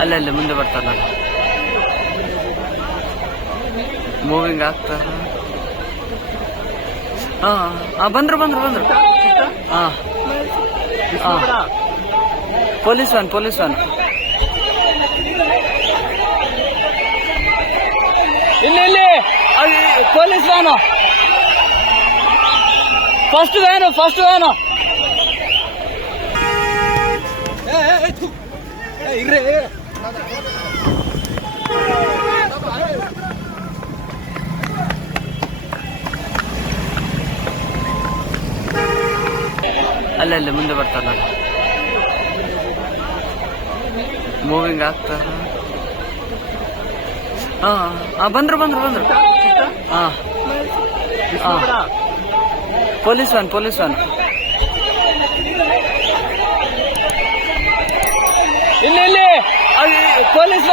ಅಲ್ಲೇ ಅಲ್ಲೇ, ಮುಂದೆ ಬರ್ತಾನ. ಮೂವಿಂಗ್ ಆಗ್ತಾರ ಹಾ ಹಾ, ಬಂದ್ರು ಬಂದ್ರು ಬಂದ್ರು. ಹಾ. ಹಾ. Police van police van police van. First van first van. ಅಲ್ಲೇ ಅಲ್ಲೇ ಮುಂದೆ ಬರ್ತಾನ. ಮೂವಿಂಗ್ ಆಗ್ತಾ ಹಾ ಹಾ ಬಂದ್ರು ಬಂದ್ರು ಬಂದ್ರು. ಹಾ ಹಾ ಪೊಲೀಸ್ ವ್ಯಾನ್ ಪೊಲೀಸ್ ವ್ಯಾನ್ ಇಲ್ಲಿ ಇಲ್ಲಿ ಅಲ್ಲಿ ಪೊಲೀಸ್